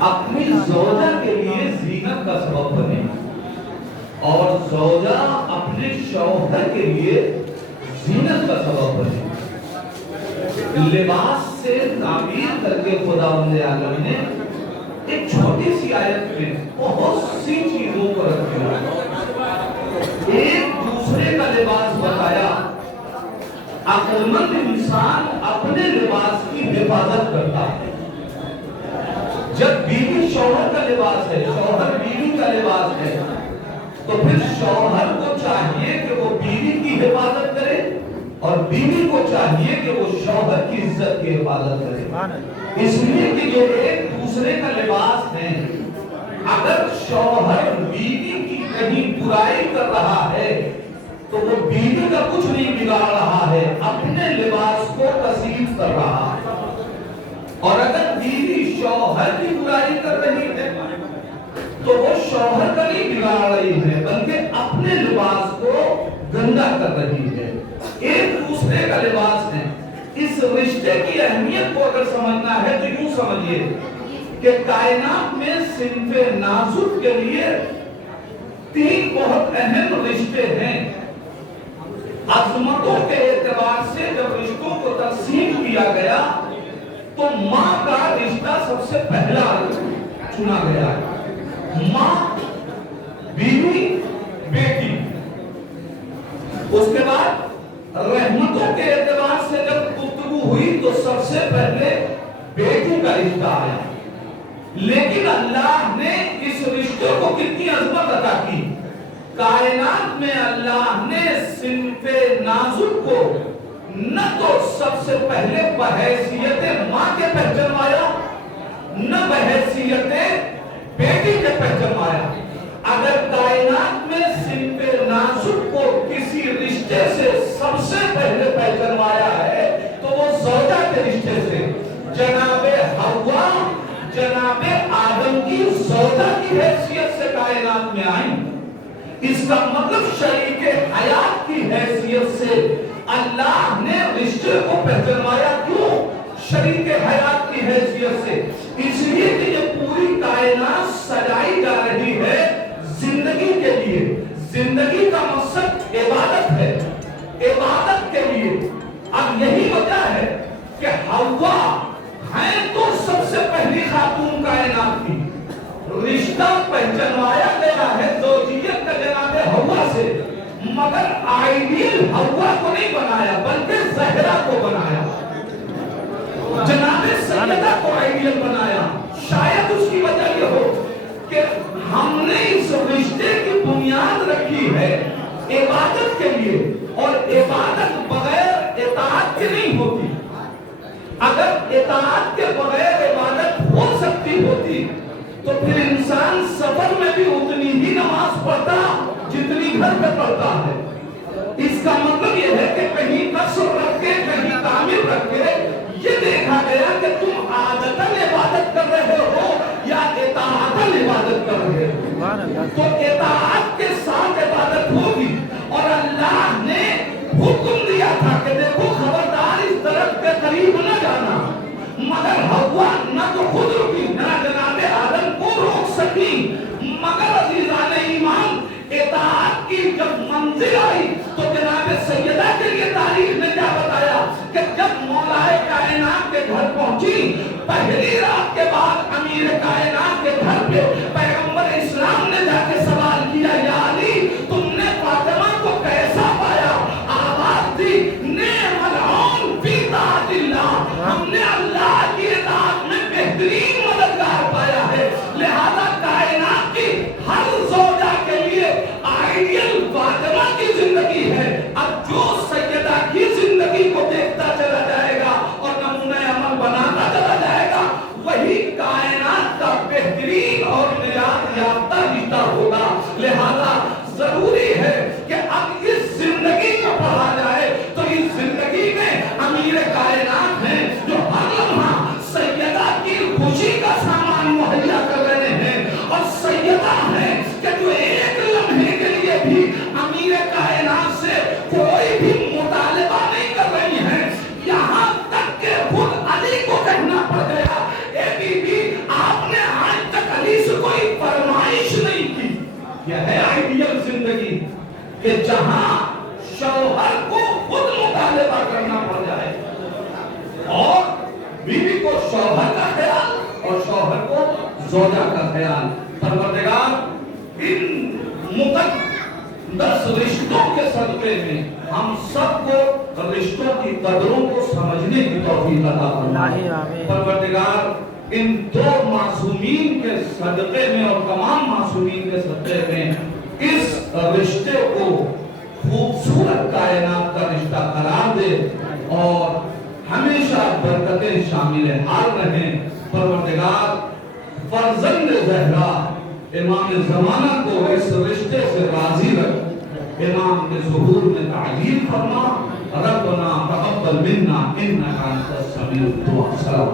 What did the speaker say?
اپنی زوجہ کے لیے زینت کا سبب بنے اور زوجہ اپنے شوہر کے لیے زینت کا سبب بنے. لباس سے تعبیر کر کے خداوند عالم نے ایک چھوٹی سی آیت میں بہت سی چیزوں کو رکھا. ایک دوسرے کا لباس بتایا. عقل مند انسان اپنے لباس کی حفاظت کرتا ہے. جب بیوی شوہر کا لباس ہے, شوہر بیوی کا لباس ہے, تو پھر شوہر کو چاہیے کہ وہ بیوی کی حفاظت کرے اور بیوی کو چاہیے کہ وہ شوہر کی عزت کی حفاظت کرے. اس لیے کہ یہ ایک دوسرے کا لباس ہے. اگر شوہر بیوی کی کہیں برائی کر رہا ہے تو وہ بیوی کا کچھ نہیں بگاڑ رہا ہے, اپنے لباس کو تسلیم کر رہا ہے. اور اگر بیوی شوہر کی برائی کر رہی ہے تو وہ شوہر کا نہیں بگاڑ رہی ہے بلکہ اپنے لباس کو گندا کر رہی ہے. ایک دوسرے کا لباس ہے. اس رشتے کی اہمیت کو اگر سمجھنا ہے تو یوں سمجھیے کہ کائنات میں صنف نازک کے لیے 3 بہت اہم رشتے ہیں. عظمتوں کے اعتبار سے جب رشتوں کو تقسیم کیا گیا تو ماں کا رشتہ سب سے پہلا چنا گیا. ماں, بیوی, بیٹی. اس کے بعد رحمتوں کے اعتبار سے جب گفتگو ہوئی تو سب سے پہلے بیٹی کا رشتہ آیا. لیکن اللہ نے اس رشتے کو کتنی عظمت عطا کی. کائنات میں اللہ نے صنف نازک کو نہ تو سب سے پہلے بحیثیت ماں کے پہچنوایا نہ بحیثیت بیٹی کے پہچنوایا. اگر کائنات میں صنف نازک کو کسی رشتے سے سب سے پہلے پہچنوایا ہے تو وہ زوجہ کے رشتے سے. جناب حوا جناب آدم کی زوجہ کی حیثیت سے کائنات میں آئیں. اس کا مطلب شریک حیات کی حیثیت سے اللہ نے رشتے کو پہچنوایا. کیوں؟ شریک حیات کی حیثیت سے. اس لیے کہ یہ پوری کائنات سجائی جا رہی ہے زندگی کے لیے. زندگی کا مقصد عبادت ہے, عبادت کے لیے. اب یہی وجہ ہے کہ حوا ہیں تو سب سے پہلی خاتون کائنات کی. رشتہ پہچنوایا گیا ہے زوجیت کا جناب حوا سے, مگر آئیڈیل حوا کو نہیں بنایا بلکہ زہرا کو بنایا. جناب سیدہ کو آئیڈیل بنایا. شاید اس کی وجہ یہ ہو کہ ہم نے اس رشتے کی بنیاد رکھی ہے عبادت کے لیے, اور عبادت بغیر اطاعت کے نہیں ہوتی. اگر اطاعت کے بغیر عبادت ہو سکتی ہوتی تو پھر انسان سفر میں بھی اتنی ہی نماز پڑھتا جتنی گھر پہ پڑھتا ہے. اس کا مطلب یہ ہے کہ کہیں قصر رکھ کے کہیں تعمیر رکھ کے یہ دیکھا گیا کہ تم عادتاً عبادت کر رہے ہو یا اطاعتاً عبادت کر رہے ہو. تو اطاعت کے ساتھ عبادت ہوگی. اور اللہ نے حکم دیا تھا کہ دیکھو خبردار اس درخت کے قریب نہ جانا, مگر حوا نہ تو خود رکی نہ جناب آدم کو روک سکی. مگر عزیزان ایمان اطاعت کی جب منزل آئی تو جناب سیدہ کے لیے تاریخ نے کیا بتایا کہ جب مولا کائنات کے گھر پہنچی, پہلی رات کے بعد امیر کائنات کے گھر پہ پیغمبر اسلام نے جا کے سوال کیا, یا علی تم نے فاطمہ کو کیسا پایا؟ آواز دی, نعم العون فی طاعت اللہ, ہم نے اللہ کی اطاعت میں بہترین مددگار پایا ہے. لہذا کائنات کی ہر زوجہ کے لیے آئیڈیل فاطمہ کی زندگی ہے. اب جو سیدہ کی زندگی کو دیکھتا چلا جائے گا اور نمونہ عمل بناتا چلا جائے گا, وہی کہ جہاں شوہر کو خود مطالبہ کرنا پڑ جائے اور بیوی کو شوہر کا خیال اور شوہر کو زوجہ کا خیال. پروردگار ان مقدس رشتوں کے صدقے میں ہم سب کو رشتوں کی قدروں کو سمجھنے کی توفیق عطا فرمائے. پروردگار ان دو معصومین کے صدقے میں اور تمام معصومین کے صدقے میں اس رشتے کو خوبصورت کائنات کا رشتہ قرار دے اور ہمیشہ برکتیں شامل حال رہیں. پروردگار فرزند زہرا امام زمانہ کو اس رشتے سے راضی رکھ. امام کے ظہور میں تعجیل فرما. ربنا تقبل منا انک انت السمیع الدعاء.